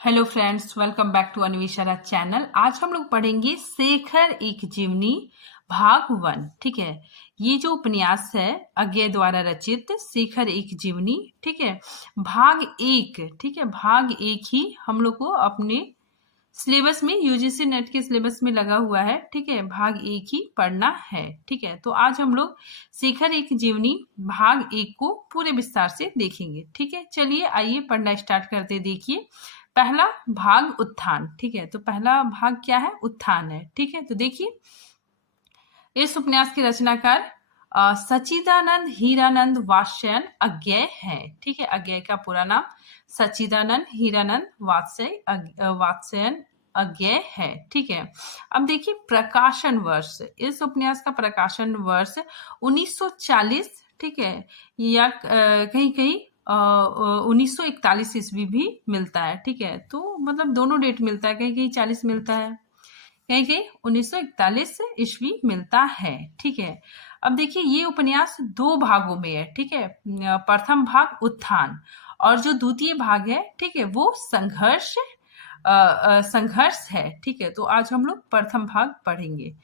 Hello friends, welcome back to Anvesha channel. आज हम लोग पढ़ेंगे शेखर एक जीवनी भाग 1। ठीक है, ये जो उपन्यास है अज्ञे द्वारा रचित शेखर एक जीवनी, ठीक है, भाग 1। ठीक है, भाग 1 ही हम लोग को अपने सिलेबस में, यूजीसी नेट के सिलेबस में लगा हुआ है। ठीक है, भाग 1 ही पढ़ना है। ठीक है, तो आज हम लोग शेखर एक जीवनी भाग 1 को पूरे विस्तार से देखेंगे। ठीक है, चलिए आइए पढ़ना स्टार्ट करते। देखिए, पहला भाग उत्थान। ठीक है, तो पहला भाग क्या है? उत्थान है। ठीक है, तो देखिए, इस उपन्यास के रचनाकार सच्चिदानंद हीरानंद वात्स्यायन अज्ञेय है। ठीक है, अज्ञेय का पूरा नाम सच्चिदानंद हीरानंद वात्स्यायन अज्ञेय है। ठीक है, अब देखिए प्रकाशन वर्ष, इस उपन्यास का प्रकाशन वर्ष 1940, ठीक है, या कहीं कहीं 1941 ईस्वी भी मिलता है। ठीक है, तो मतलब दोनों डेट मिलता है, कहीं कहीं 40 मिलता है, कहीं कहीं 1941 ईस्वी मिलता है। ठीक है, अब देखिए ये उपन्यास 2 भागों में है। ठीक है, प्रथम भाग उत्थान और जो द्वितीय भाग है, ठीक है, वो संघर्ष संघर्ष है। ठीक है, तो आज हम लोग प्रथम भाग पढ़ेंगे।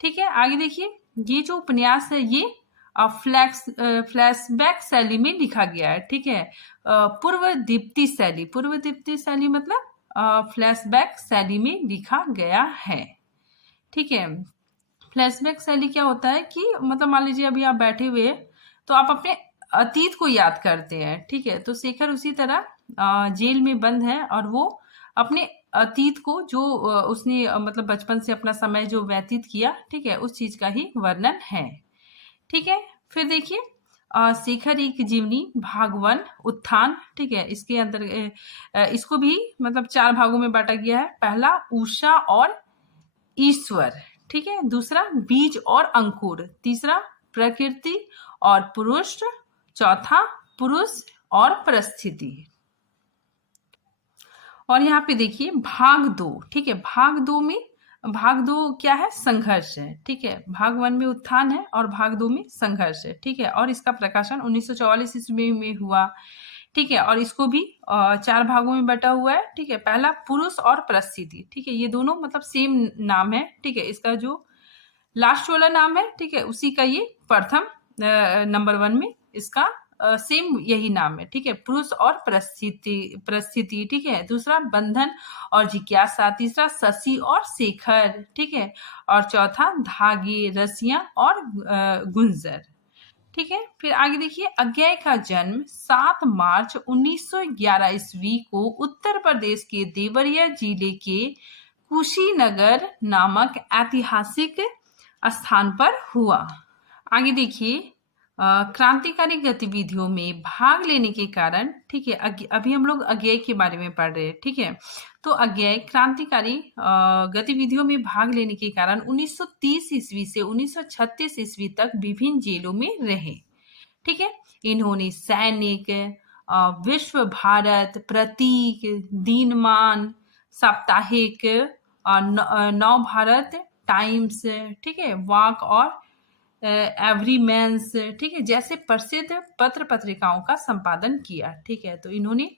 ठीक है, आगे देखिए, ये जो उपन्यास है ये फ्लैशबैक शैली में लिखा गया है। ठीक है, पूर्व दीप्ति शैली मतलब फ्लैशबैक शैली में लिखा गया है। ठीक है, फ्लैशबैक शैली क्या होता है कि मतलब मान लीजिए अभी आप बैठे हुए हैं तो आप अपने अतीत को याद करते हैं। ठीक है, तो शेखर उसी तरह जेल में बंद है और वो अपने अतीत को जो उसने मतलब बचपन से अपना समय जो व्यतीत किया, ठीक है, उस चीज का ही वर्णन है। ठीक है, फिर देखिए शेखर एक जीवनी भाग 1 उत्थान। ठीक है, इसके अंदर इसको भी मतलब 4 भागों में बांटा गया है। पहला उषा और ईश्वर, ठीक है, दूसरा बीज और अंकुर, तीसरा प्रकृति और पुरुष, चौथा पुरुष और परिस्थिति। और यहाँ पे देखिए भाग 2। ठीक है, भाग 2 क्या है? संघर्ष है। ठीक है, भाग 1 में उत्थान है और भाग 2 में संघर्ष है। ठीक है, और इसका प्रकाशन 1944 ईस्वी में हुआ। ठीक है, और इसको भी 4 भागों में बटा हुआ है। ठीक है, पहला पुरुष और परिस्थिति। ठीक है, ये दोनों मतलब सेम नाम है। ठीक है, इसका जो लास्ट वाला नाम है, ठीक है, उसी का ये प्रथम नंबर 1 में इसका सेम यही नाम है। ठीक है, पुरुष और परिस्थिति। ठीक है, दूसरा बंधन और जिज्ञासा, तीसरा शशि और शेखर, ठीक है, और चौथा धागे, रस्सियां और गुंजर। ठीक है, फिर आगे देखिए, अज्ञेय का जन्म 7 मार्च 1911 ईस्वी को उत्तर प्रदेश के देवरिया जिले के कुशीनगर नामक ऐतिहासिक स्थान पर हुआ। आगे देखिए, क्रांतिकारी गतिविधियों में भाग लेने के कारण, ठीक है, अभी हम लोग अज्ञेय के बारे में पढ़ रहे हैं। ठीक है, तो अज्ञेय क्रांतिकारी गतिविधियों में भाग लेने के कारण 1930 ईस्वी से 1936 ईस्वी तक विभिन्न जेलों में रहे। ठीक है, इन्होंने सैनिक, विश्व भारत, प्रतीक, दिनमान, साप्ताहिक, नव भारत टाइम्स, ठीक है, वाक और एवरीमैन्स, ठीक है, जैसे प्रसिद्ध पत्र पत्रिकाओं का संपादन किया। ठीक है, तो इन्होंने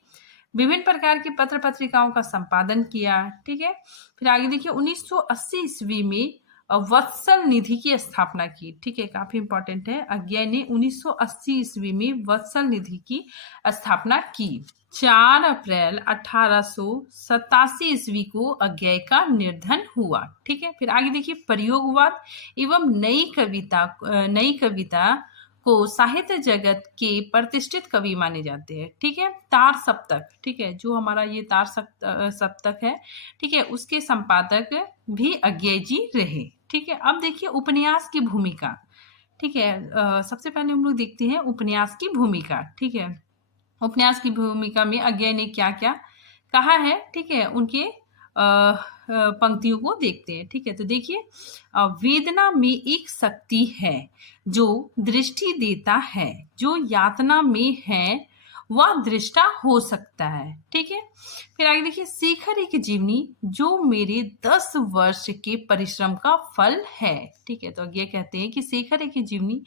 विभिन्न प्रकार की पत्र पत्रिकाओं का संपादन किया। ठीक है, फिर आगे देखिए 1980 ईस्वी में वत्सल निधि की स्थापना की। ठीक है, काफी इंपॉर्टेंट है, अज्ञेय ने 1980 ईस्वी में वत्सल निधि की स्थापना की। 4 अप्रैल 1887 ईस्वी को अज्ञेय का निर्धन हुआ। ठीक है, फिर आगे देखिए, प्रयोगवाद एवं नई कविता को साहित्य जगत के प्रतिष्ठित कवि माने जाते हैं। ठीक है, तार सप्तक, ठीक है, जो हमारा ये तार सप्तक है, ठीक है, उसके संपादक भी अज्ञेय जी रहे। ठीक है, अब देखिए उपन्यास की भूमिका। ठीक है, सबसे पहले हम लोग देखते हैं उपन्यास की भूमिका। ठीक है, उपन्यास की भूमिका में अज्ञेय ने क्या क्या कहा है, ठीक है, उनके पंक्तियों को देखते हैं। ठीक है, तो देखिए, वेदना में एक शक्ति है जो दृष्टि देता है, जो यातना में है वह दृष्टा हो सकता है। ठीक है, फिर आगे देखिए, शेखर एक जीवनी जो मेरे 10 वर्ष के परिश्रम का फल है। ठीक है, तो ये कहते हैं कि शेखर एक जीवनी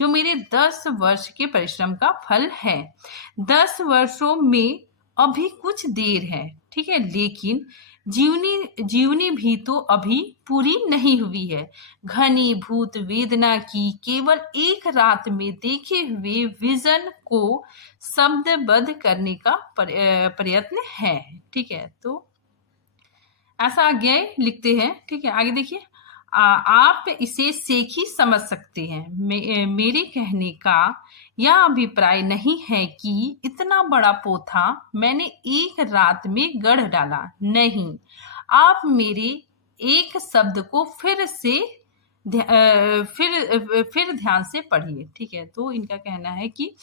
जो मेरे 10 वर्ष के परिश्रम का फल है। 10 वर्षों में अभी कुछ देर है, ठीक है, लेकिन जीवनी भी तो अभी पूरी नहीं हुई है। घनीभूत वेदना की केवल एक रात में देखे हुए विजन को शब्दबद्ध करने का प्रयत्न है। ठीक है, तो ऐसा अज्ञेय लिखते हैं। ठीक है, आगे देखिए, आप इसे सेखी समझ सकते हैं। मेरे कहने का यह अभिप्राय नहीं है कि इतना बड़ा पोथा मैंने एक रात में गढ़ डाला। नहीं, आप मेरे एक शब्द को फिर ध्यान से पढ़िए। ठीक है, तो इनका कहना है कि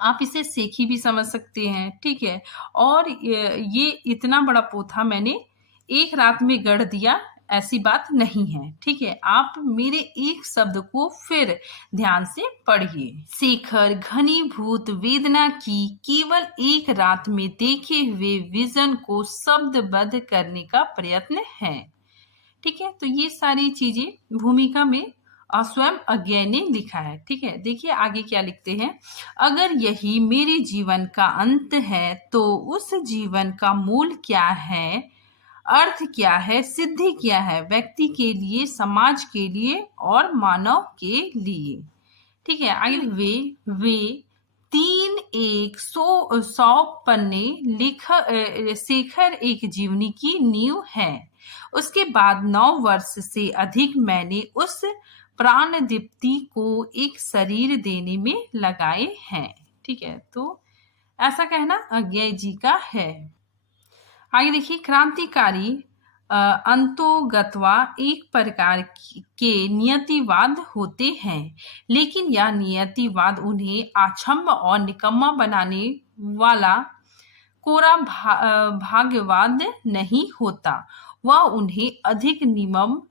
आप इसे सेखी भी समझ सकते हैं। ठीक है, और ये इतना बड़ा पोथा मैंने एक रात में गढ़ दिया, ऐसी बात नहीं है। ठीक है, आप मेरे एक शब्द को फिर ध्यान से पढ़िए। शेखर घनीभूत वेदना की केवल एक रात में देखे हुए विजन को शब्दबद्ध करने का प्रयत्न है। ठीक है, तो ये सारी चीजें भूमिका में स्वयं अज्ञेय ने लिखा है। ठीक है, देखिए आगे क्या लिखते हैं। अगर यही मेरे जीवन का अंत है तो उस जीवन का मूल क्या है, अर्थ क्या है, सिद्धि क्या है, व्यक्ति के लिए, समाज के लिए और मानव के लिए। ठीक है, आगे वे 100 पन्ने शेखर एक जीवनी की नींव है। उसके बाद 9 वर्ष से अधिक मैंने उस प्राण दीप्ति को एक शरीर देने में लगाए हैं। ठीक है, तो ऐसा कहना अज्ञेय जी का है। आगे देखिए, क्रांतिकारी अंतोगत्वा एक प्रकार के नियतिवाद होते हैं, लेकिन यह नियतिवाद उन्हें अक्षम और निकम्मा बनाने वाला कोरा भाग्यवाद नहीं होता। वह उन्हें अधिक निमम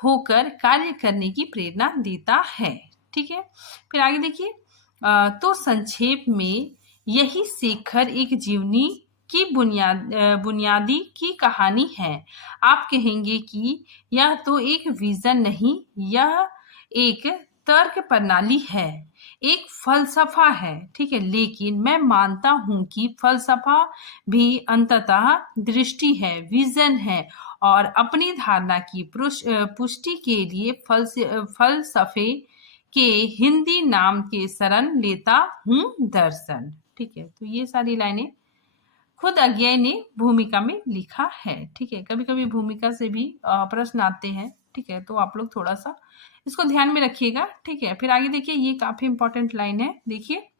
होकर कार्य करने की प्रेरणा देता है। ठीक है, फिर आगे देखिए, तो संक्षेप में यही शेखर एक जीवनी की बुनियादी की कहानी है। आप कहेंगे कि यह तो एक विजन नहीं, यह एक तर्क प्रणाली है, एक फलसफा है। ठीक है, लेकिन मैं मानता हूं कि फलसफा भी अंततः दृष्टि है, विजन है, और अपनी धारणा की पुष्टि के लिए फलसफे के हिंदी नाम के शरण लेता हूं, दर्शन। ठीक है, तो ये सारी लाइनें खुद अज्ञेय ने भूमिका में लिखा है। ठीक है, कभी कभी भूमिका से भी प्रश्न आते हैं। ठीक है, तो आप लोग थोड़ा सा इसको ध्यान में रखिएगा। ठीक है, फिर आगे देखिए, ये काफी इंपॉर्टेंट लाइन है। देखिए,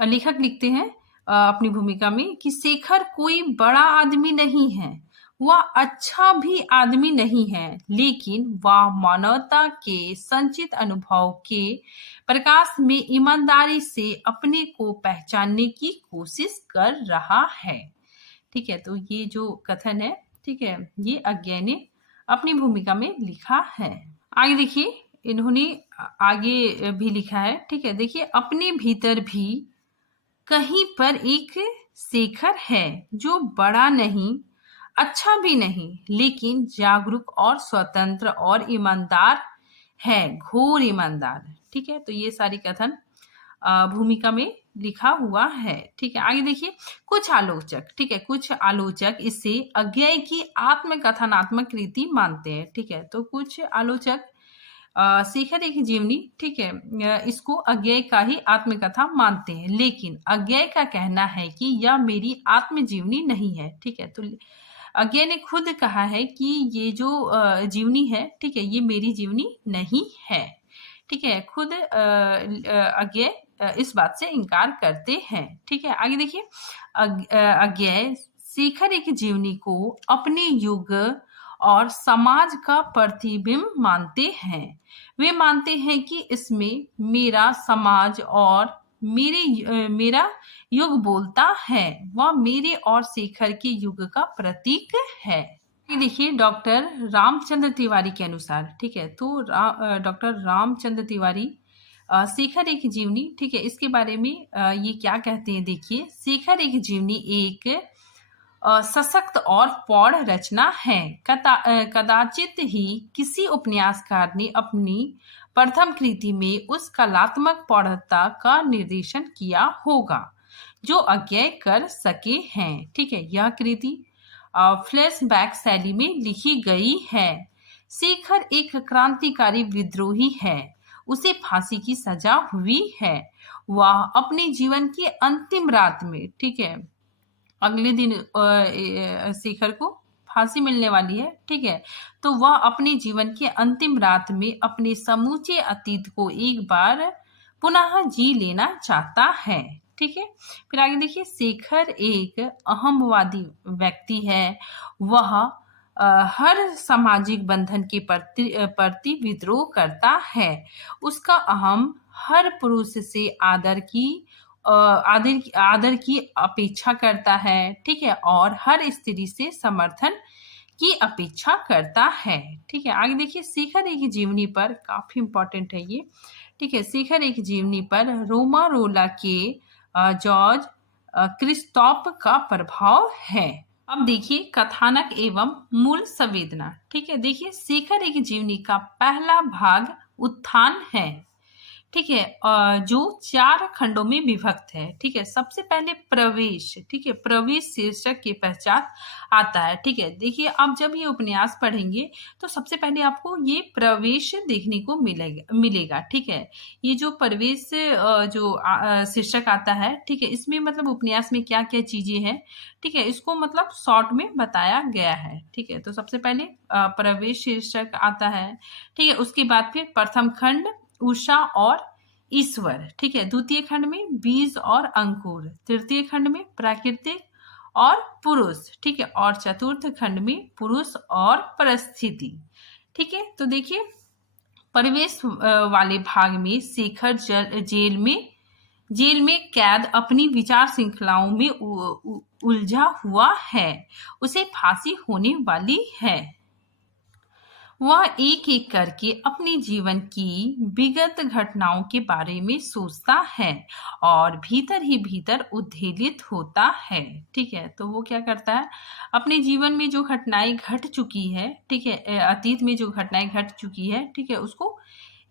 लेखक लिखते हैं अपनी भूमिका में कि शेखर कोई बड़ा आदमी नहीं है, वह अच्छा भी आदमी नहीं है, लेकिन वह मानवता के संचित अनुभव के प्रकाश में ईमानदारी से अपने को पहचानने की कोशिश कर रहा है। ठीक है, तो ये जो कथन है, ठीक है, ये अज्ञेय ने अपनी भूमिका में लिखा है। आगे देखिए, इन्होंने आगे भी लिखा है। ठीक है, देखिए, अपने भीतर भी कहीं पर एक शेखर है जो बड़ा नहीं, अच्छा भी नहीं, लेकिन जागरूक और स्वतंत्र और ईमानदार है, घोर ईमानदार। ठीक है, तो ये सारी कथन भूमिका में लिखा हुआ है। ठीक है, आगे देखिए, कुछ आलोचक इसे अज्ञेय की आत्मकथनात्मक रीति मानते हैं। ठीक है, तो कुछ आलोचक शेखर एक जीवनी, ठीक है, इसको अज्ञेय का ही आत्मकथा मानते हैं, लेकिन अज्ञेय का कहना है कि यह मेरी आत्मजीवनी नहीं है। ठीक है, तो अज्ञेय ने खुद कहा है कि ये जो जीवनी है, ठीक है, ये मेरी जीवनी नहीं है। ठीक है, खुद अज्ञेय इस बात से इनकार करते हैं। ठीक है, आगे देखिए, अज्ञेय शेखर एक जीवनी को अपने युग और समाज का प्रतिबिंब मानते हैं। वे मानते हैं कि इसमें मेरा समाज और मेरा युग बोलता है, वह मेरे और शेखर के युग का प्रतीक है। देखिए, डॉक्टर रामचंद्र तिवारी के अनुसार, ठीक है, तो डॉक्टर रामचंद्र तिवारी शेखर एक जीवनी, ठीक है, इसके बारे में ये क्या कहते हैं। देखिए, शेखर एक जीवनी एक सशक्त और प्रौढ़ रचना है। कदाचित ही किसी उपन्यासकार ने अपनी प्रथम कृति में उस कलात्मक प्रौढ़ता का निर्देशन किया होगा जो अज्ञेय कर सके हैं। ठीक है, यह कृति फ्लैशबैक शैली में लिखी गई है। शेखर एक क्रांतिकारी विद्रोही है, उसे फांसी की सजा हुई है। वह अपने जीवन की अंतिम रात में, ठीक है, अगले दिन शेखर को फांसी मिलने वाली है। ठीक है, तो वह अपने जीवन की अंतिम रात में अपने समूचे अतीत को एक बार पुनः जी लेना चाहता है। ठीक है, फिर आगे देखिए, शेखर एक अहमवादी व्यक्ति है। वह हर सामाजिक बंधन के प्रति विद्रोह करता है। उसका अहम हर पुरुष से आदर की अपेक्षा करता है। ठीक है, और हर स्त्री से समर्थन की अपेक्षा करता है। ठीक है, आगे देखिए, शेखर एक जीवनी पर, काफी इंपॉर्टेंट है ये। ठीक है, शेखर एक जीवनी पर रोमारोला के जॉर्ज क्रिस्टॉप का प्रभाव है। अब देखिए, कथानक एवं मूल संवेदना। ठीक है, देखिए, शेखर एक जीवनी का पहला भाग उत्थान है। ठीक है, जो 4 खंडों में विभक्त है। ठीक है, सबसे पहले प्रवेश। ठीक है, प्रवेश शीर्षक के पश्चात आता है। ठीक है, देखिए, आप जब ये उपन्यास पढ़ेंगे तो सबसे पहले आपको ये प्रवेश देखने को मिलेगा। ठीक है, ये जो प्रवेश जो शीर्षक आता है, ठीक है, इसमें मतलब उपन्यास में क्या क्या चीजें हैं, ठीक है, इसको मतलब शॉर्ट में बताया गया है। ठीक है, तो सबसे पहले प्रवेश शीर्षक आता है। ठीक है, उसके बाद फिर प्रथम खंड उषा और ईश्वर। ठीक है, द्वितीय खंड में बीज और अंकुर, तृतीय खंड में प्राकृतिक और पुरुष। ठीक है, और चतुर्थ खंड में पुरुष और परिस्थिति। ठीक है, तो देखिए, परिवेश वाले भाग में शेखर जेल में कैद अपनी विचार श्रृंखलाओं में उलझा हुआ है। उसे फांसी होने वाली है। वह एक एक करके अपने जीवन की विगत घटनाओं के बारे में सोचता है और भीतर ही भीतर उद्वेलित होता है। ठीक है, तो वो क्या करता है, अपने जीवन में जो घटनाएं घट चुकी है, ठीक है, अतीत में जो घटनाएं घट चुकी है, ठीक है, उसको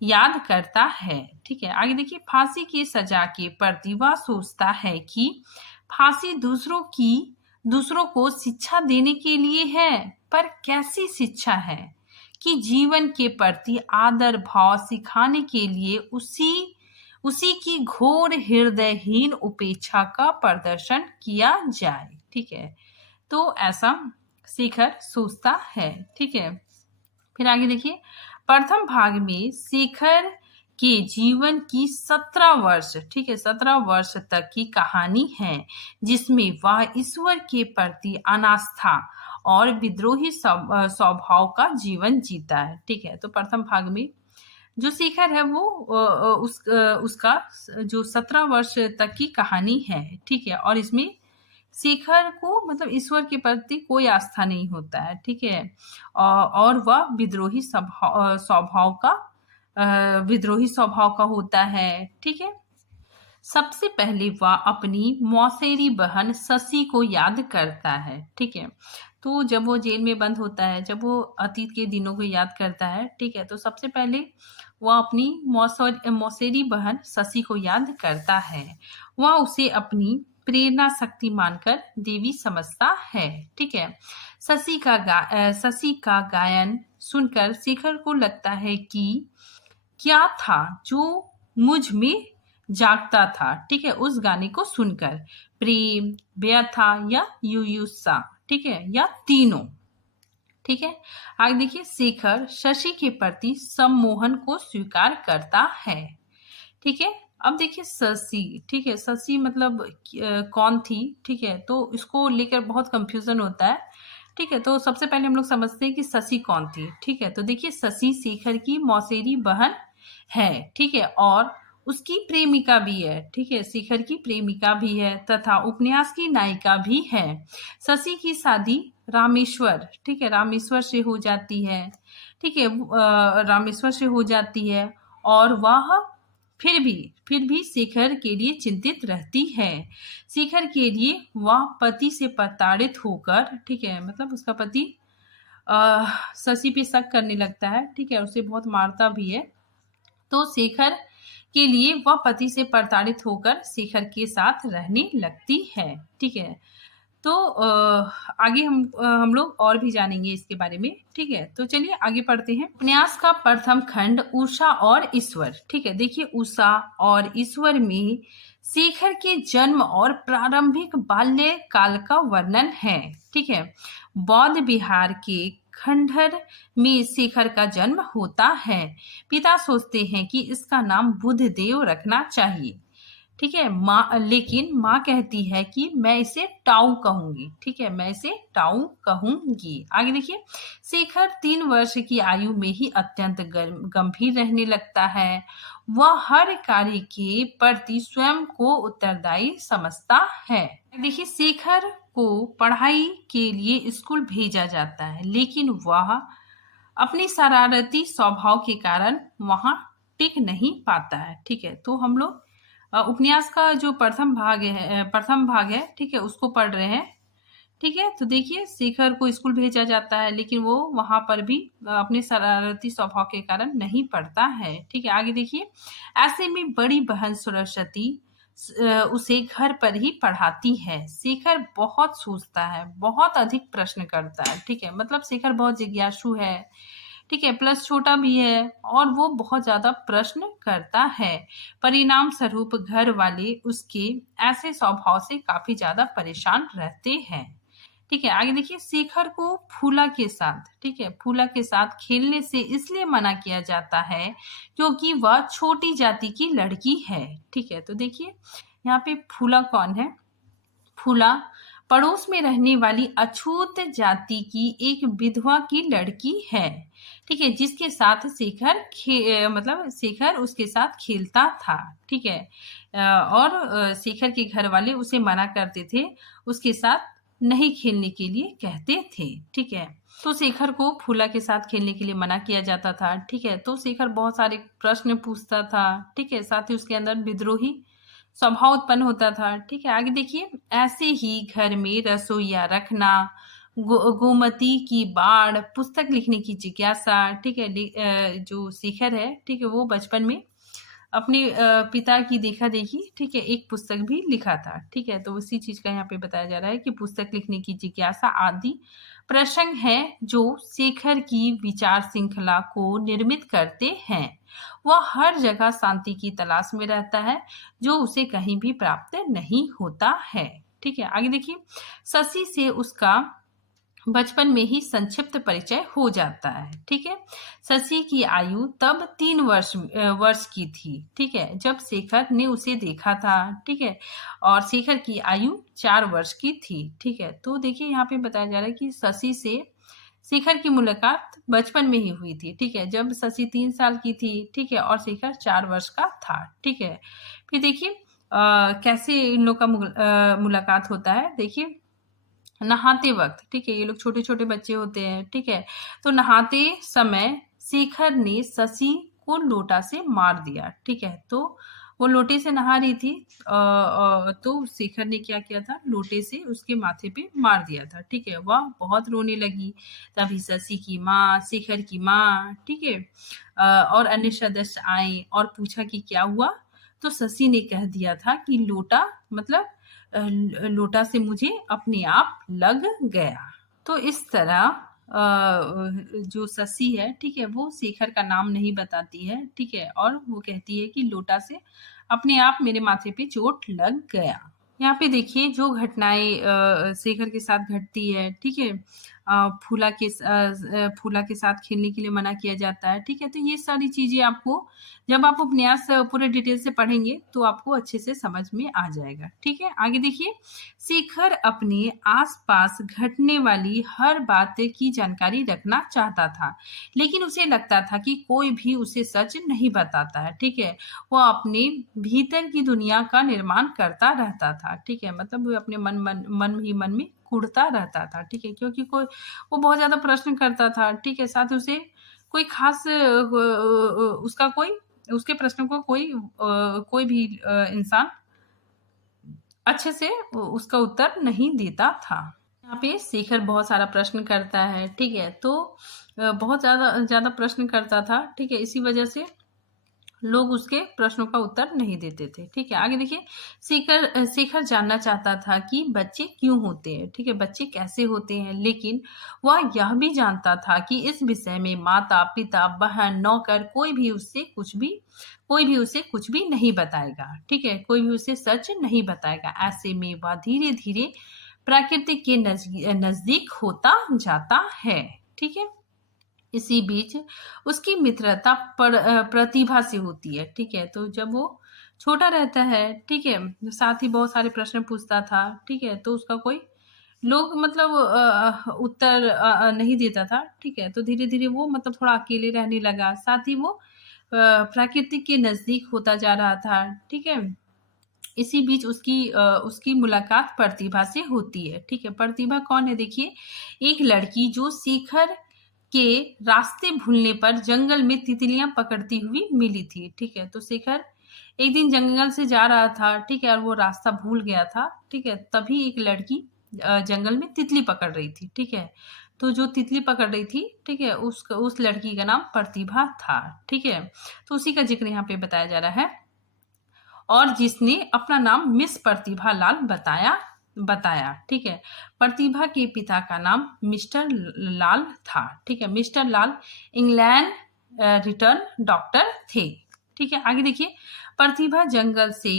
याद करता है। ठीक है, आगे देखिए, फांसी की सजा के प्रति वह सोचता है कि फांसी दूसरों को शिक्षा देने के लिए है, पर कैसी शिक्षा है कि जीवन के प्रति आदर भाव सिखाने के लिए उसी की घोर हृदयहीन उपेक्षा का प्रदर्शन किया जाए। ठीक है, तो ऐसा शेखर सोचता है। ठीक है, फिर आगे देखिए, प्रथम भाग में शेखर के जीवन की 17 वर्ष, ठीक है, 17 वर्ष तक की कहानी है, जिसमें वह ईश्वर के प्रति अनास्था और विद्रोही स्वभाव का जीवन जीता है। ठीक है, तो प्रथम भाग में जो शेखर है वो उसका जो 17 वर्ष तक की कहानी है। ठीक है, और इसमें शेखर को मतलब ईश्वर के प्रति कोई आस्था नहीं होता है। ठीक है, और वह विद्रोही स्वभाव का होता है। ठीक है, सबसे पहले वह अपनी मौसेरी बहन शशि को याद करता है। ठीक है, तो जब वो जेल में बंद होता है, जब वो अतीत के दिनों को याद करता है, ठीक है, तो सबसे पहले वह अपनी मौसेरी बहन शशि को याद करता है। वह उसे अपनी प्रेरणा शक्ति मानकर देवी समझता है। ठीक है, शशि का गायन सुनकर शेखर को लगता है कि क्या था जो मुझ में जागता था। ठीक है, उस गाने को सुनकर प्रेम, व्यथा या युयुत्सा, ठीक है, या तीनों। ठीक है, आगे देखिए, शेखर शशि के प्रति सम्मोहन को स्वीकार करता है। ठीक है, अब देखिए शशि, ठीक है, शशि मतलब कौन थी। ठीक है, तो इसको लेकर बहुत कंफ्यूजन होता है। ठीक है, तो सबसे पहले हम लोग समझते हैं कि शशि कौन थी। ठीक है, तो देखिए, शशि शेखर की मौसेरी बहन है। ठीक है, और उसकी प्रेमिका भी है। ठीक है, शेखर की प्रेमिका भी है तथा उपन्यास की नायिका भी है। शशि की शादी रामेश्वर, ठीक है, रामेश्वर से हो जाती है। ठीक है, रामेश्वर से हो जाती है, और वह फिर भी शेखर के लिए चिंतित रहती है। शेखर के लिए वह पति से प्रताड़ित होकर, ठीक है, मतलब उसका पति शशि पे शक करने लगता है। ठीक है, उसे बहुत मारता भी है। तो शेखर के लिए वह पति से प्रताड़ित होकर शेखर के साथ रहने लगती है। ठीक है, तो आगे हम लोग और भी जानेंगे इसके बारे में। ठीक है, तो चलिए आगे पढ़ते हैं। उपन्यास का प्रथम खंड उषा और ईश्वर। ठीक है, देखिए उषा और ईश्वर में शेखर के जन्म और प्रारंभिक बाल्य काल का वर्णन है। ठीक है, बौद्ध बिहार के खंडहर में शेखर का जन्म होता है। पिता सोचते हैं कि इसका नाम बुद्धदेव रखना चाहिए। ठीक है, लेकिन माँ कहती है कि मैं इसे टाऊ कहूंगी। ठीक है, मैं इसे टाऊ कहूंगी। आगे देखिए, शेखर 3 वर्ष की आयु में ही अत्यंत गंभीर रहने लगता है। वह हर कार्य के प्रति स्वयं को उत्तरदायी समझता है। देखिए, शेखर को पढ़ाई के लिए स्कूल भेजा जाता है, लेकिन वह अपनी शरारती स्वभाव के कारण वहां टिक नहीं पाता है। ठीक है, तो हम लोग उपन्यास का जो प्रथम भाग है, ठीक है, उसको पढ़ रहे हैं। ठीक है, तो देखिए शेखर को स्कूल भेजा जाता है, लेकिन वो वहां पर भी अपने शरारती स्वभाव के कारण नहीं पढ़ता है। ठीक है, आगे देखिए, ऐसे में बड़ी बहन सरस्वती उसे घर पर ही पढ़ाती है। शेखर बहुत सोचता है, बहुत अधिक प्रश्न करता है। ठीक है, मतलब शेखर बहुत जिज्ञासु है। ठीक है, प्लस छोटा भी है और वो बहुत ज्यादा प्रश्न करता है। परिणाम स्वरूप घर वाले उसके ऐसे स्वभाव से काफी ज्यादा परेशान रहते हैं। ठीक है, आगे देखिए, शेखर को फूला के साथ, ठीक है, फूला के साथ खेलने से इसलिए मना किया जाता है क्योंकि वह छोटी जाति की लड़की है। ठीक है, तो देखिए यहाँ पे फूला कौन है? फूला पड़ोस में रहने वाली अछूत जाति की एक विधवा की लड़की है। ठीक है, जिसके साथ शेखर मतलब शेखर उसके साथ खेलता था। ठीक है, और शेखर के घर वाले उसे मना करते थे, उसके साथ नहीं खेलने के लिए कहते थे। ठीक है, तो शेखर को फूला के साथ खेलने के लिए मना किया जाता था। ठीक है, तो शेखर बहुत सारे प्रश्न पूछता था। ठीक है, साथ ही उसके अंदर विद्रोही स्वभाव उत्पन्न होता था। ठीक है, आगे देखिए, ऐसे ही घर में रसोईया रखना, गोमती की बाढ़, पुस्तक लिखने की जिज्ञासा। ठीक है, जो शेखर है, ठीक है, वो बचपन में अपने पिता की देखा देखी, ठीक है, एक पुस्तक भी लिखा था। ठीक है, तो उसी चीज का यहाँ पे बताया जा रहा है कि पुस्तक लिखने की जिज्ञासा आदि प्रसंग है जो शेखर की विचार श्रृंखला को निर्मित करते हैं। वह हर जगह शांति की तलाश में रहता है, जो उसे कहीं भी प्राप्त नहीं होता है। ठीक है, आगे देखिए, शशि से उसका बचपन में ही संक्षिप्त परिचय हो जाता है। ठीक है, शशि की आयु तब 3 वर्ष की थी। ठीक है, जब शेखर ने उसे देखा था। ठीक है, और शेखर की आयु 4 वर्ष की थी। ठीक है, तो देखिए यहाँ पे बताया जा रहा है कि शशि से शेखर की मुलाकात बचपन में ही हुई थी। ठीक है, जब शशि 3 साल की थी। ठीक है, और शेखर 4 वर्ष का था। ठीक है, फिर देखिए कैसे इन लोग का मुलाकात होता है। देखिए, नहाते वक्त, ठीक है, ये लोग छोटे छोटे बच्चे होते हैं। ठीक है, तो नहाते समय शेखर ने शशि को लोटा से मार दिया। ठीक है, तो वो लोटे से नहा रही थी, तो शेखर ने क्या किया था, लोटे से उसके माथे पे मार दिया था। ठीक है, वह बहुत रोने लगी। तभी शशि की माँ, शेखर की माँ, ठीक है, और अन्य सदस्य आए और पूछा कि क्या हुआ। तो शशि ने कह दिया था कि लोटा मतलब लोटा से मुझे अपने आप लग गया। तो इस तरह जो शशि है, ठीक है, वो शेखर का नाम नहीं बताती है। ठीक है, और वो कहती है कि लोटा से अपने आप मेरे माथे पे चोट लग गया। यहाँ पे देखिए जो घटनाएं शेखर के साथ घटती है। ठीक है, फूला के साथ खेलने के लिए मना किया जाता है। ठीक है, तो ये सारी चीजें आपको जब आप उपन्यास पूरे डिटेल से पढ़ेंगे तो आपको अच्छे से समझ में आ जाएगा। ठीक है, आगे देखिए, शेखर अपने आसपास घटने वाली हर बात की जानकारी रखना चाहता था, लेकिन उसे लगता था कि कोई भी उसे सच नहीं बताता है। ठीक है, वह अपने भीतर की दुनिया का निर्माण करता रहता था। ठीक है, मतलब वो अपने मन में कुढ़ता रहता था। ठीक है, क्योंकि वो बहुत ज्यादा प्रश्न करता था। ठीक है, साथ ही उसे कोई खास उसका कोई उसके प्रश्न को कोई भी इंसान अच्छे से उसका उत्तर नहीं देता था। यहाँ पे शेखर बहुत सारा प्रश्न करता है। ठीक है, तो बहुत ज्यादा प्रश्न करता था। ठीक है, इसी वजह से लोग उसके प्रश्नों का उत्तर नहीं देते थे। ठीक है, आगे देखिए, शेखर जानना चाहता था कि बच्चे क्यों होते हैं, ठीक है, बच्चे कैसे होते हैं, लेकिन वह यह भी जानता था कि इस विषय में माता पिता बहन नौकर कोई भी उसे कुछ भी नहीं बताएगा। ठीक है, कोई भी उसे सच नहीं बताएगा। ऐसे में वह धीरे धीरे प्रकृति के नजदीक होता जाता है। ठीक है, इसी बीच उसकी मित्रता प्रतिभा से होती है। ठीक है, तो जब वो छोटा रहता है, ठीक है, साथ ही बहुत सारे प्रश्न पूछता था। ठीक है, तो उसका कोई लोग मतलब उत्तर नहीं देता था। ठीक है, तो धीरे धीरे वो मतलब थोड़ा अकेले रहने लगा। साथ ही वो प्रकृति के नजदीक होता जा रहा था। ठीक है, इसी बीच उसकी मुलाकात प्रतिभा से होती है। ठीक है, प्रतिभा कौन है? देखिए, एक लड़की जो शेखर के रास्ते भूलने पर जंगल में तितलियां पकड़ती हुई मिली थी। ठीक है, तो शेखर एक दिन जंगल से जा रहा था। ठीक है, और वो रास्ता भूल गया था। ठीक है, तभी एक लड़की जंगल में तितली पकड़ रही थी। ठीक है, तो जो तितली पकड़ रही थी, ठीक है, उस लड़की का नाम प्रतिभा था। ठीक है, तो उसी का जिक्र यहाँ पे बताया जा रहा है। और जिसने अपना नाम मिस प्रतिभा लाल बताया। ठीक है, प्रतिभा के पिता का नाम मिस्टर लाल था। ठीक है, मिस्टर लाल इंग्लैंड रिटर्न डॉक्टर थे। ठीक है, आगे देखिए, प्रतिभा जंगल से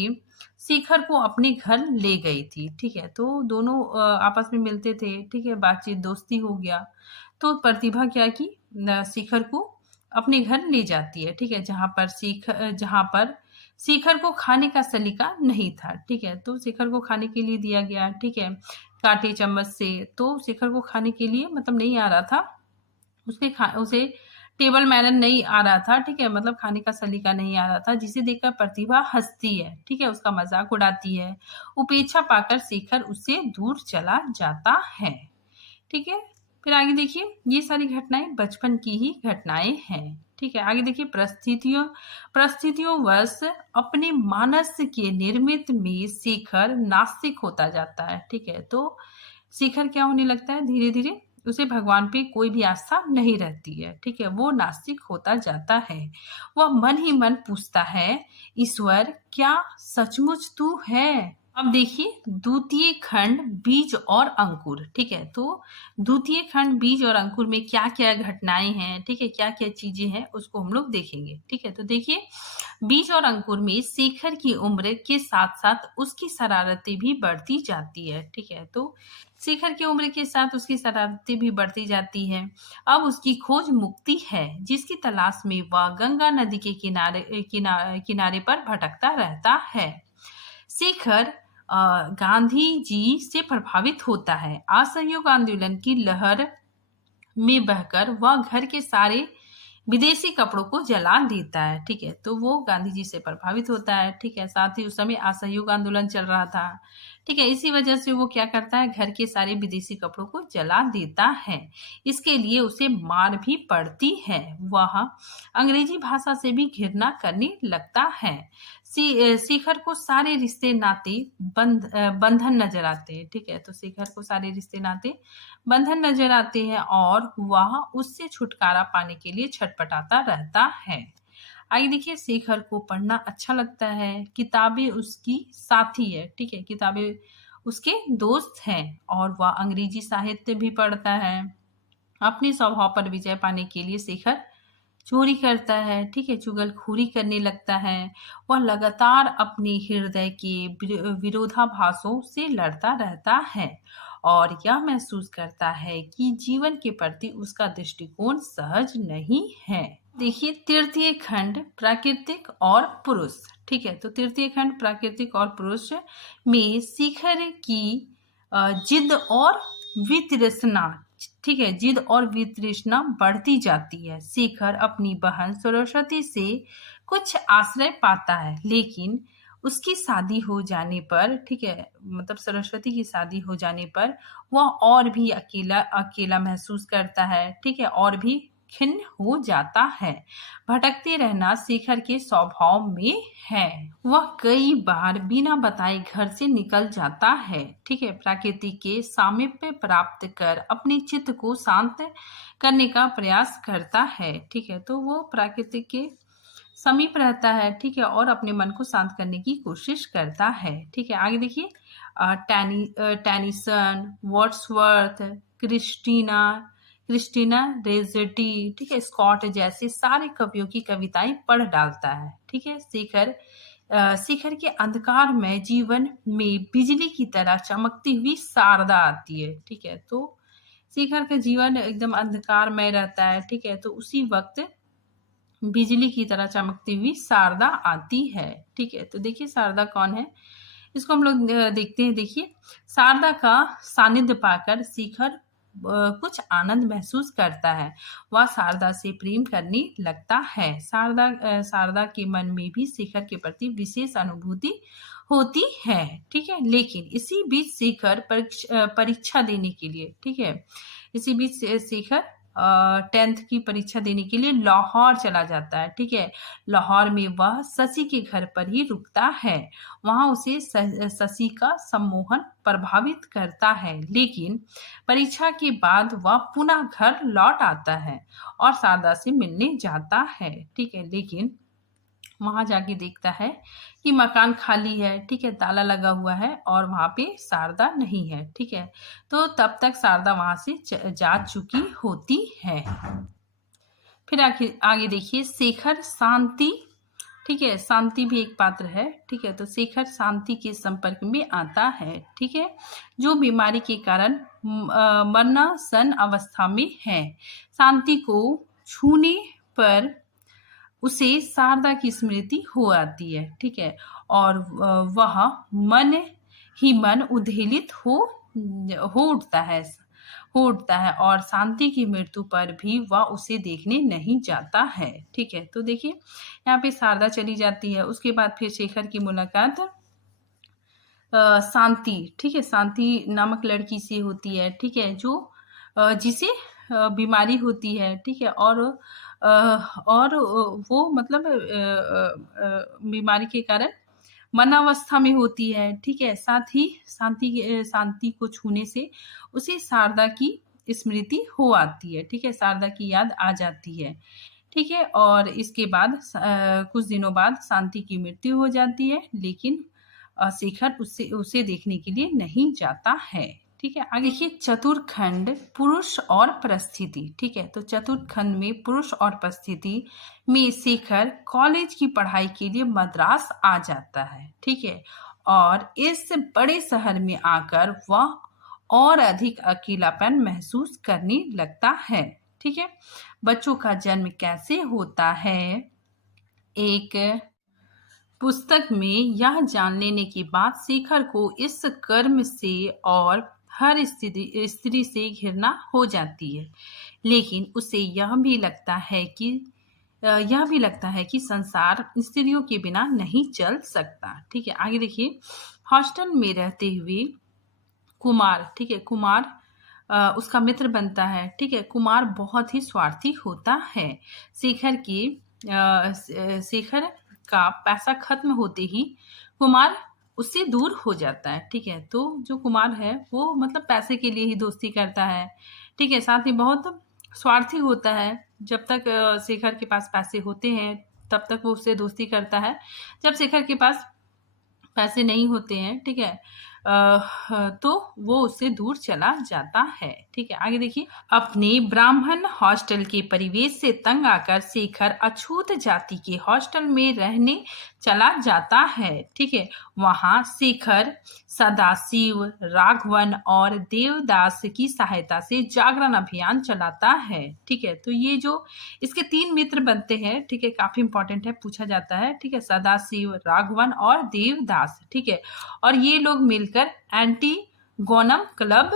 शेखर को अपने घर ले गई थी। ठीक है, तो दोनों आपस में मिलते थे। ठीक है, बातचीत दोस्ती हो गया। तो प्रतिभा क्या की, शेखर को अपने घर ले जाती है। ठीक है, जहां पर शेखर को खाने का सलीका नहीं था। ठीक है, तो शेखर को खाने के लिए दिया गया। ठीक है, कांटे चम्मच से, तो शेखर को खाने के लिए मतलब नहीं आ रहा था। उसे टेबल मैनर नहीं आ रहा था। ठीक है, मतलब खाने का सलीका नहीं आ रहा था, जिसे देखकर प्रतिभा हंसती है। ठीक है, उसका मजाक उड़ाती है। उपेक्षा पाकर शेखर उससे दूर चला जाता है। ठीक है, फिर आगे देखिए, ये सारी घटनाएं बचपन की ही घटनाएं हैं। ठीक है, आगे देखिए, परिस्थितियों वश अपने मानस के निर्मित में शेखर नास्तिक होता जाता है। ठीक है, तो शेखर क्या होने लगता है, धीरे धीरे उसे भगवान पे कोई भी आस्था नहीं रहती है। ठीक है, वो नास्तिक होता जाता है। वह मन ही मन पूछता है, ईश्वर क्या सचमुच तू है? अब देखिए, द्वितीय खंड बीज और अंकुर। ठीक है, तो द्वितीय खंड बीज और अंकुर में क्या क्या घटनाएं हैं, ठीक है, क्या क्या चीजें हैं, उसको हम लोग देखेंगे। ठीक है, तो देखिए, बीज और अंकुर में शेखर की उम्र के साथ साथ उसकी शरारतें भी बढ़ती जाती है। ठीक है, तो शेखर की उम्र के साथ उसकी शरारतें भी बढ़ती जाती है। अब उसकी खोज मुक्ति है, जिसकी तलाश में वह गंगा नदी के किनारे पर भटकता रहता है। शेखर गांधी जी से प्रभावित होता है। असहयोग आंदोलन की लहर में बहकर वह घर के सारे विदेशी कपड़ों को जला देता है। ठीक है, तो वो गांधी जी से प्रभावित होता है। ठीक है, साथ ही उस समय असहयोग आंदोलन चल रहा था। ठीक है, इसी वजह से वो क्या करता है, घर के सारे विदेशी कपड़ों को जला देता है। इसके लिए उसे मार भी पड़ती है। वह अंग्रेजी भाषा से भी घृणा करने लगता है। शेखर को सारे रिश्ते नाते बंधन नजर आते हैं। ठीक है, तो शेखर को सारे रिश्ते नाते बंधन नजर आते हैं और वह उससे छुटकारा पाने के लिए छटपटाता रहता है। आगे देखिए, शेखर को पढ़ना अच्छा लगता है। किताबें उसकी साथी है। ठीक है, किताबें उसके दोस्त हैं और वह अंग्रेजी साहित्य भी पढ़ता है। अपने स्वभाव पर विजय पाने के लिए शेखर चोरी करता है। ठीक है, चुगलखोरी करने लगता है। वह लगातार अपने हृदय के विरोधाभासों से लड़ता रहता है और यह महसूस करता है कि जीवन के प्रति उसका दृष्टिकोण सहज नहीं है। देखिए, तृतीय खंड प्राकृतिक और पुरुष। ठीक है, तो तृतीय खंड प्राकृतिक और पुरुष में शेखर की जिद और वितृष्णा, ठीक है, जिद और वितृष्णा बढ़ती जाती है। शेखर अपनी बहन सरस्वती से कुछ आश्रय पाता है, लेकिन उसकी शादी हो जाने पर, ठीक है, मतलब सरस्वती की शादी हो जाने पर वह और भी अकेला अकेला महसूस करता है। ठीक है, और भी खिन्न हो जाता है। भटकते रहना शेखर के स्वभाव में है। वह कई बार बिना बताए घर से निकल जाता है। ठीक है, प्रकृति के सामीप्य प्राप्त कर अपने चित्त को शांत करने का प्रयास करता है। ठीक है, तो वो प्रकृति के समीप रहता है, ठीक है, और अपने मन को शांत करने की कोशिश करता है। ठीक है, आगे देखिए टेनिसन, वर्ड्सवर्थ, क्रिस्टीना क्रिस्टीना रेज़ेटी, ठीक है, स्कॉट जैसे सारे कवियों की कविताएं पढ़ डालता है। ठीक है, शिखर के अंधकार में जीवन में बिजली की तरह चमकती हुई शारदा आती है। ठीक है, तो शिखर का जीवन एकदम अंधकार में रहता है। ठीक है, तो उसी वक्त बिजली की तरह चमकती हुई शारदा आती है। ठीक है, तो देखिए शारदा कौन है, इसको हम लोग देखते हैं। देखिए शारदा का सानिध्य पाकर शिखर कुछ आनंद महसूस करता है। वह शारदा से प्रेम करने लगता है। शारदा के मन में भी शिखर के प्रति विशेष अनुभूति होती है। ठीक है, लेकिन इसी बीच शिखर परीक्षा देने के लिए, ठीक है, इसी बीच शिखर 10th की परीक्षा देने के लिए लाहौर चला जाता है। ठीक है, लाहौर में वह शशि के घर पर ही रुकता है। वहां उसे शशि का सम्मोहन प्रभावित करता है, लेकिन परीक्षा के बाद वह पुनः घर लौट आता है और शारदा से मिलने जाता है। ठीक है, लेकिन वहां जाके देखता है कि मकान खाली है। ठीक है, ताला लगा हुआ है और वहां पे शारदा नहीं है। ठीक है, तो तब तक शारदा वहां से जा चुकी होती है। फिर आगे देखिए शेखर शांति। ठीक है, शांति भी एक पात्र है। ठीक है, तो शेखर शांति के संपर्क में आता है। ठीक है, जो बीमारी के कारण मरणासन अवस्था में है। शांति को छूने पर उसे शारदा की स्मृति हो आती है। ठीक है, और वह मन ही मन उद्वेलित हो उठता है और शांति की मृत्यु पर भी वह उसे देखने नहीं जाता है। ठीक है, तो देखिए यहाँ पे शारदा चली जाती है। उसके बाद फिर शेखर की मुलाकात शांति, ठीक है, शांति नामक लड़की से होती है। ठीक है, जो जिसे बीमारी होती है। ठीक है, और वो मतलब बीमारी के कारण मरणावस्था में होती है। ठीक है, साथ ही शांति को छूने से उसे शारदा की स्मृति हो आती है। ठीक है, शारदा की याद आ जाती है। ठीक है, और इसके बाद कुछ दिनों बाद शांति की मृत्यु हो जाती है, लेकिन शेखर उसे देखने के लिए नहीं जाता है। ठीक है, आगे देखिए चतुर्थखंड पुरुष और परिस्थिति। ठीक है, तो चतुर्थखंड में पुरुष और परिस्थिति में शेखर कॉलेज की पढ़ाई के लिए मद्रास आ जाता है। ठीक है, और इस बड़े शहर में आकर वह और अधिक अकेलापन महसूस करने लगता है। ठीक है, बच्चों का जन्म कैसे होता है, एक पुस्तक में यह जान लेने के बाद शेखर को इस कर्म से और हर स्त्री से घृणा हो जाती है, लेकिन उसे यह भी लगता है कि संसार स्त्रियों के बिना नहीं चल सकता। ठीक है, आगे देखिए हॉस्टल में रहते हुए कुमार, ठीक है, कुमार उसका मित्र बनता है। ठीक है, कुमार बहुत ही स्वार्थी होता है। शेखर का पैसा खत्म होते ही कुमार उससे दूर हो जाता है। ठीक है, तो जो कुमार है वो मतलब पैसे के लिए ही दोस्ती करता है। ठीक है, साथ ही बहुत स्वार्थी होता है। जब तक शेखर के पास पैसे होते हैं तब तक वो उससे दोस्ती करता है। जब शेखर के पास पैसे नहीं होते हैं, ठीक है, तो वो उससे दूर चला जाता है। ठीक है, आगे देखिए अपने ब्राह्मण हॉस्टल के परिवेश से तंग आकर शेखर अछूत जाति के हॉस्टल में रहने चला जाता है। ठीक है, वहां शेखर सदाशिव, राघवन और देवदास की सहायता से जागरण अभियान चलाता है। ठीक है, तो ये जो इसके 3 मित्र बनते हैं। ठीक है, काफी इंपॉर्टेंट है, पूछा जाता है। ठीक है, सदाशिव, राघवन और देवदास। ठीक है, और ये लोग मिलकर एंटीगोनम क्लब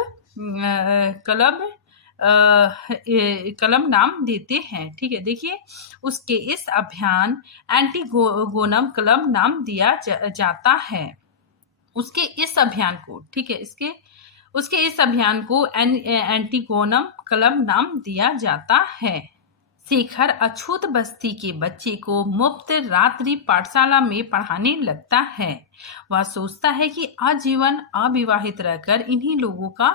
नाम देते हैं। ठीक है, देखिए उसके इस अभियान एंटीगोनम क्लब नाम दिया जाता है। उसके इस अभियान को, ठीक है, उसके इस अभियान को एंटीगोनम क्लब नाम दिया जाता है। शेखर अछूत बस्ती के बच्चे को मुफ्त रात्रि पाठशाला में पढ़ाने लगता है। वह सोचता है कि आजीवन अविवाहित रहकर इन्हीं लोगों का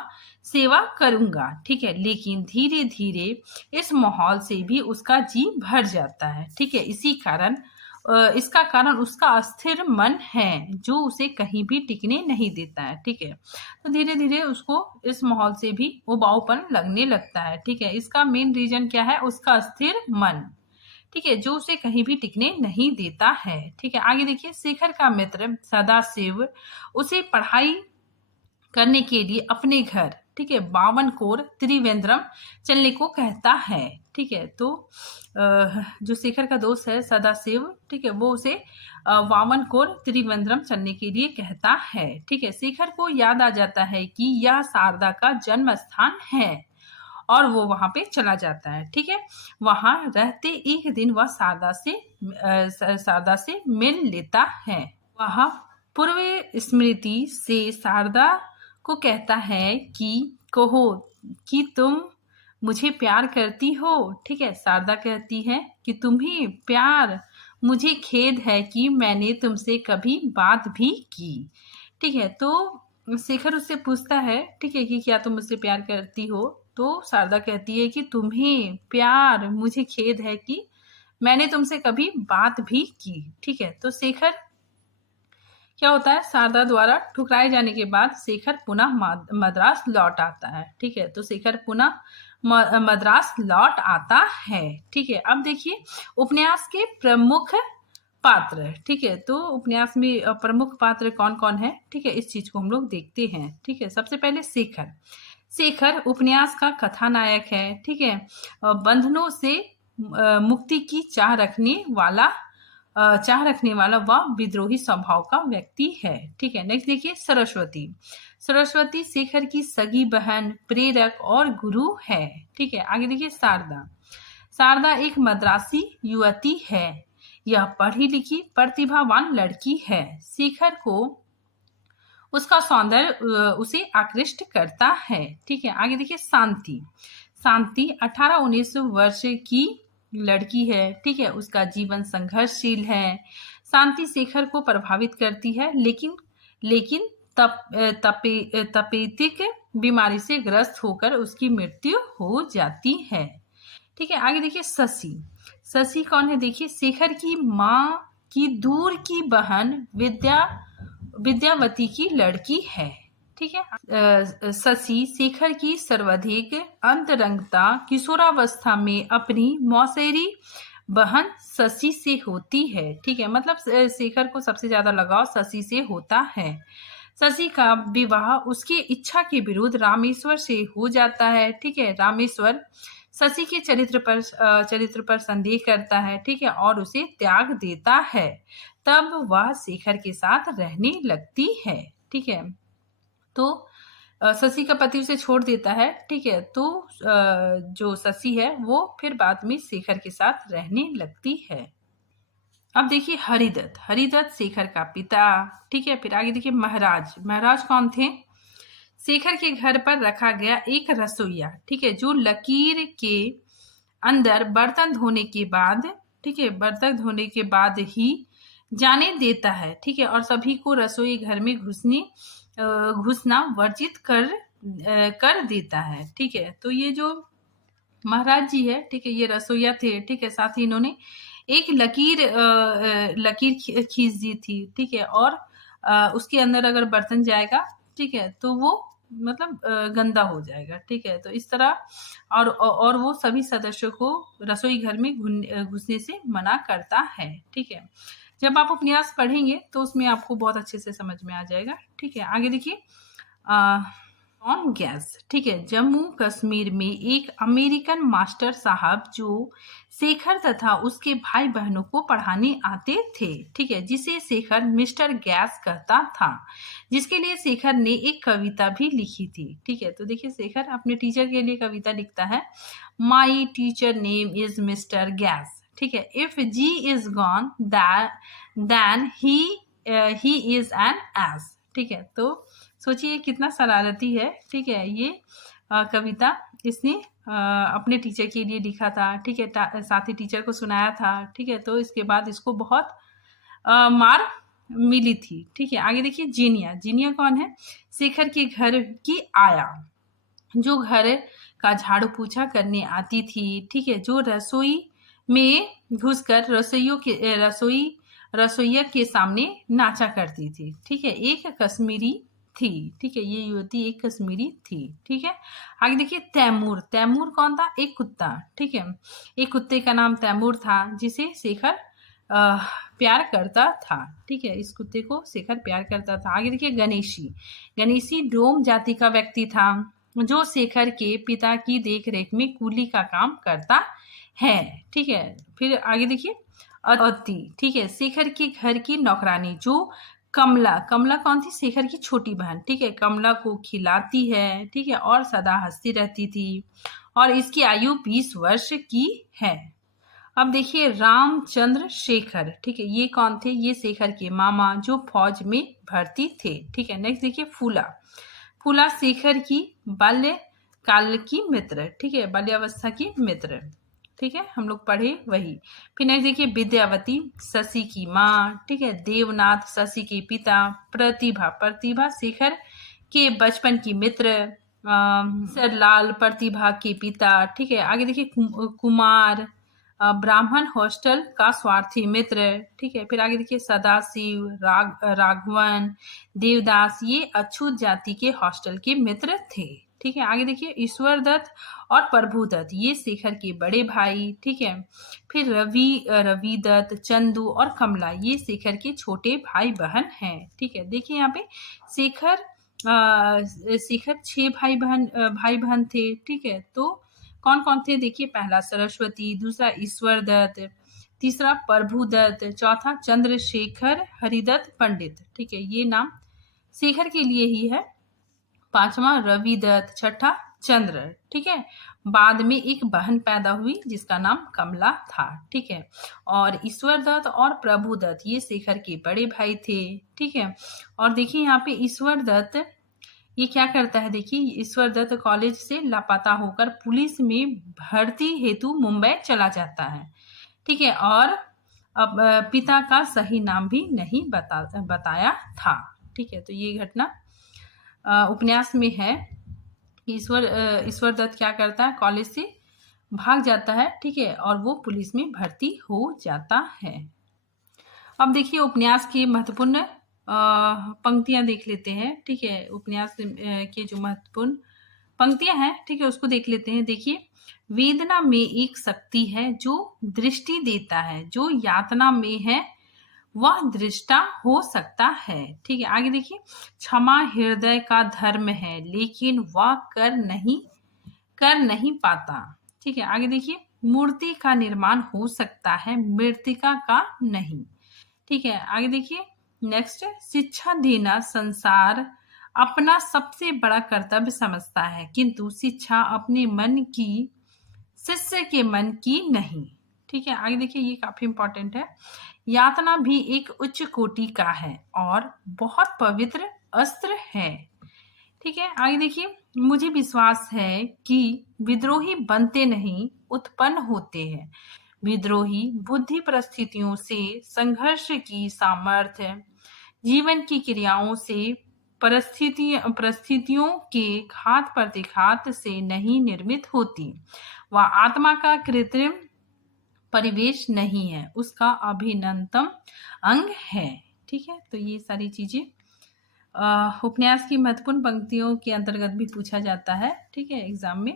सेवा करूंगा। ठीक है, लेकिन धीरे धीरे इस माहौल से भी उसका जी भर जाता है। ठीक है, इसी कारण इसका कारण उसका अस्थिर मन है जो उसे कहीं भी टिकने नहीं देता है। ठीक है, तो धीरे धीरे उसको इस माहौल से भी उबाऊपन लगने लगता है। ठीक है, इसका मेन रीजन क्या है? उसका अस्थिर मन, ठीक है, जो उसे कहीं भी टिकने नहीं देता है। ठीक है, आगे देखिए, शेखर का मित्र सदाशिव उसे पढ़ाई करने के लिए अपने घर, ठीक है, बावनकोर त्रिवेंद्रम चलने को कहता है। ठीक है, तो जो शेखर का दोस्त है सदाशिव, ठीक है, वो उसे वावनकोर त्रिवेंद्रम चलने के लिए कहता है। ठीक है, शेखर को याद आ जाता है कि यह शारदा का जन्म स्थान है और वो वहां पे चला जाता है। ठीक है, वहां रहते एक दिन वह शारदा से मिल लेता है। वह पूर्व स्मृति से शारदा को कहता है कि कहो कि तुम मुझे प्यार करती हो। ठीक है, शारदा कहती है कि तुम्हें प्यार, मुझे खेद है कि मैंने तुमसे कभी बात भी की। ठीक है, तो शेखर उससे पूछता है, ठीक है, कि क्या तुम मुझसे प्यार करती हो? तो शारदा कहती है कि तुम्हें प्यार, मुझे खेद है कि मैंने तुमसे कभी बात भी की। ठीक है, तो शेखर क्या होता है, शारदा द्वारा ठुकराए जाने के बाद शेखर पुनः मद्रास लौट आता है। ठीक है, तो शेखर पुनः मद्रास लौट आता है। ठीक है, अब देखिए उपन्यास के प्रमुख पात्र। ठीक है, तो उपन्यास में प्रमुख पात्र कौन कौन है? ठीक है, इस चीज को हम लोग देखते हैं। ठीक है, सबसे पहले शेखर। शेखर उपन्यास का कथानायक है। ठीक है, बंधनों से मुक्ति की चाह रखने वाला वह विद्रोही स्वभाव का व्यक्ति है। ठीक है, नेक्स्ट देखिए सरस्वती। सरस्वती शेखर की सगी बहन, प्रेरक और गुरु है। ठीक है, आगे देखिए शारदा। शारदा एक मद्रासी युवती है। यह पढ़ी लिखी प्रतिभावान लड़की है। शेखर को उसका सौंदर्य उसे आकृष्ट करता है। ठीक है, आगे देखिए शांति। शांति 18-19 वर्ष की लड़की है। ठीक है, उसका जीवन संघर्षशील है। शांति शेखर को प्रभावित करती है, लेकिन तपेदिक बीमारी से ग्रस्त होकर उसकी मृत्यु हो जाती है। ठीक है, आगे देखिए शशि। शशि कौन है? देखिए शेखर की माँ की दूर की बहन विद्यावती की लड़की है। ठीक है, शशि शेखर की सर्वाधिक अंतरंगता किशोरावस्था में अपनी मौसेरी बहन शशि से होती है। ठीक है, मतलब शेखर को सबसे ज्यादा लगाव शशि से होता है। शशि का विवाह उसकी इच्छा के विरुद्ध रामेश्वर से हो जाता है। ठीक है, रामेश्वर शशि के चरित्र पर संदेह करता है। ठीक है, और उसे त्याग देता है। तब वह शेखर के साथ रहने लगती है। ठीक है, तो शशि का पति उसे छोड़ देता है। ठीक है, तो जो शशि है वो फिर बाद में शेखर के साथ रहने लगती है। अब देखिए हरिदत्त। हरिदत्त शेखर का पिता। ठीक है, फिर आगे देखिए महाराज। महाराज कौन थे? शेखर के घर पर रखा गया एक रसोइया। ठीक है, जो लकीर के अंदर बर्तन धोने के बाद, ठीक है, बर्तन धोने के बाद ही जाने देता है। ठीक है, और सभी को रसोई घर में घुसना वर्जित कर देता है। ठीक है, तो ये जो महाराज जी है, ठीक है, ये रसोइया थे। ठीक है, साथ ही इन्होंने एक लकीर खींच दी थी। ठीक है, और उसके अंदर अगर बर्तन जाएगा, ठीक है, तो वो मतलब गंदा हो जाएगा। ठीक है, तो इस तरह और वो सभी सदस्यों को रसोई घर में घुसने से मना करता है। ठीक है, जब आप उपन्यास पढ़ेंगे तो उसमें आपको बहुत अच्छे से समझ में आ जाएगा। ठीक है, आगे देखिए ऑन गैस। ठीक है, जम्मू कश्मीर में एक अमेरिकन मास्टर साहब जो शेखर तथा उसके भाई बहनों को पढ़ाने आते थे। ठीक है, जिसे शेखर मिस्टर गैस कहता था, जिसके लिए शेखर ने एक कविता भी लिखी थी। ठीक है, तो देखिए शेखर अपने टीचर के लिए कविता लिखता है। My teacher name is mister gas. ठीक है, if G is gone then he is an S. ठीक है, तो सोचिए कितना शरारती है। ठीक है, ये कविता इसने अपने टीचर के लिए लिखा था। ठीक है, साथ ही टीचर को सुनाया था। ठीक है, तो इसके बाद इसको बहुत मार मिली थी। ठीक है, आगे देखिए जीनिया। जीनिया कौन है? शेखर के घर की आया, जो घर का झाड़ू पोछा करने आती थी। ठीक है, जो रसोई में घुसकर रसोई रसोइया के सामने नाचा करती थी। ठीक है, एक कश्मीरी थी। ठीक है, ये युवती एक कश्मीरी थी। ठीक है, आगे देखिए तैमूर। तैमूर कौन था? एक कुत्ता। ठीक है, एक कुत्ते का नाम तैमूर था जिसे शेखर प्यार करता था। ठीक है, इस कुत्ते को शेखर प्यार करता था। आगे देखिए गणेशी। गणेशी डोम जाति का व्यक्ति था जो शेखर के पिता की देखरेख में कूली का काम करता है। ठीक है, फिर आगे देखिए अति। ठीक है, शेखर के घर की नौकरानी जो कमला। कमला कौन थी? शेखर की छोटी बहन। ठीक है, कमला को खिलाती है। ठीक है, और सदा हंसती रहती थी और इसकी आयु 20 वर्ष की है। अब देखिए रामचंद्र शेखर। ठीक है, ये कौन थे? ये शेखर के मामा जो फौज में भर्ती थे। ठीक है, नेक्स्ट देखिए फूला। फूला शेखर की बाल्यकाल की मित्र। ठीक है, बाल्यावस्था की मित्र। ठीक है, हम लोग पढ़े वही। फिर नेक्स्ट देखिए विद्यावती शशि की माँ। ठीक है, देवनाथ शशि के पिता। प्रतिभा। प्रतिभा शेखर के बचपन की मित्र। सरलाल प्रतिभा के पिता। ठीक है, आगे देखिए कुमार ब्राह्मण हॉस्टल का स्वार्थी मित्र। ठीक है, फिर आगे देखिए सदाशिव राघवन देवदास ये अछूत जाति के हॉस्टल के मित्र थे। ठीक है, आगे देखिए ईश्वर दत्त और प्रभुदत्त ये शेखर के बड़े भाई। ठीक है, फिर रवि दत्त चंदू और कमला ये शेखर के छोटे भाई बहन हैं। ठीक है, देखिए यहाँ पे शेखर 6 भाई बहन थे। ठीक है, तो कौन कौन थे? देखिए पहला सरस्वती, दूसरा ईश्वर दत्त, तीसरा प्रभुदत्त, चौथा चंद्रशेखर हरिदत्त पंडित। ठीक है, ये नाम शेखर के लिए ही है। पांचवा रवि दत्त, छठा चंद्र। ठीक है, बाद में एक बहन पैदा हुई जिसका नाम कमला था। ठीक है, और ईश्वर दत्त और प्रभुदत्त ये शेखर के बड़े भाई थे। ठीक है, और देखिए यहाँ पे ईश्वर दत्त ये क्या करता है? देखिए ईश्वर दत्त कॉलेज से लापता होकर पुलिस में भर्ती हेतु मुंबई चला जाता है। ठीक है, और अब पिता का सही नाम भी नहीं बताया था। ठीक है, तो ये घटना उपन्यास में है। ईश्वर दत्त क्या करता है? कॉलेज से भाग जाता है। ठीक है, और वो पुलिस में भर्ती हो जाता है। अब देखिए उपन्यास की महत्वपूर्ण पंक्तियां देख लेते हैं। ठीक है, उपन्यास के जो महत्वपूर्ण पंक्तियां हैं, ठीक है, उसको देख लेते हैं। देखिए वेदना में एक शक्ति है जो दृष्टि देता है, जो यातना में है वह दृष्टा हो सकता है। ठीक है, आगे देखिए क्षमा हृदय का धर्म है लेकिन वह कर नहीं पाता। ठीक है, आगे देखिए मूर्ति का निर्माण हो सकता है मृतिका का नहीं। ठीक है, आगे देखिए नेक्स्ट शिक्षा देना संसार अपना सबसे बड़ा कर्तव्य समझता है किंतु शिक्षा अपने मन की शिष्य के मन की नहीं। ठीक है, आगे देखिए ये काफी इंपॉर्टेंट है। यातना भी एक उच्च कोटि का है और बहुत पवित्र अस्त्र है। ठीक है, आगे देखिए मुझे विश्वास है कि विद्रोही बनते नहीं उत्पन्न होते हैं। विद्रोही बुद्धि परिस्थितियों से संघर्ष की सामर्थ्य जीवन की क्रियाओं से परिस्थितियों के घात प्रतिघात से नहीं निर्मित होती। वह आत्मा का कृत्रिम परिवेश नहीं है, उसका अभिन्नतम अंग है। ठीक है, तो ये सारी चीजें उपन्यास की महत्वपूर्ण पंक्तियों के अंतर्गत भी पूछा जाता है। ठीक है, एग्जाम में।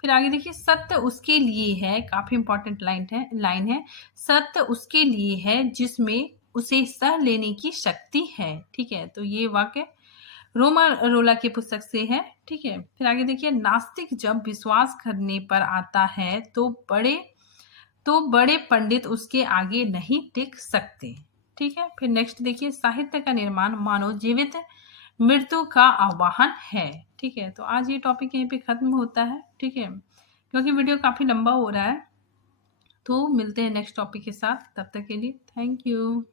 फिर आगे देखिए सत्य उसके लिए है, काफी इंपॉर्टेंट लाइन है। सत्य उसके लिए है जिसमें उसे सह लेने की शक्ति है। ठीक है, तो ये वाक्य रोमा रोला की पुस्तक से है। ठीक है, फिर आगे देखिए नास्तिक जब विश्वास करने पर आता है तो बड़े पंडित उसके आगे नहीं टिक सकते। ठीक है, फिर नेक्स्ट देखिए साहित्य का निर्माण मानव जीवित मृत्यु का आह्वान है। ठीक है, तो आज ये टॉपिक यहीं पे खत्म होता है। ठीक है, क्योंकि वीडियो काफी लंबा हो रहा है, तो मिलते हैं नेक्स्ट टॉपिक के साथ। तब तक के लिए थैंक यू।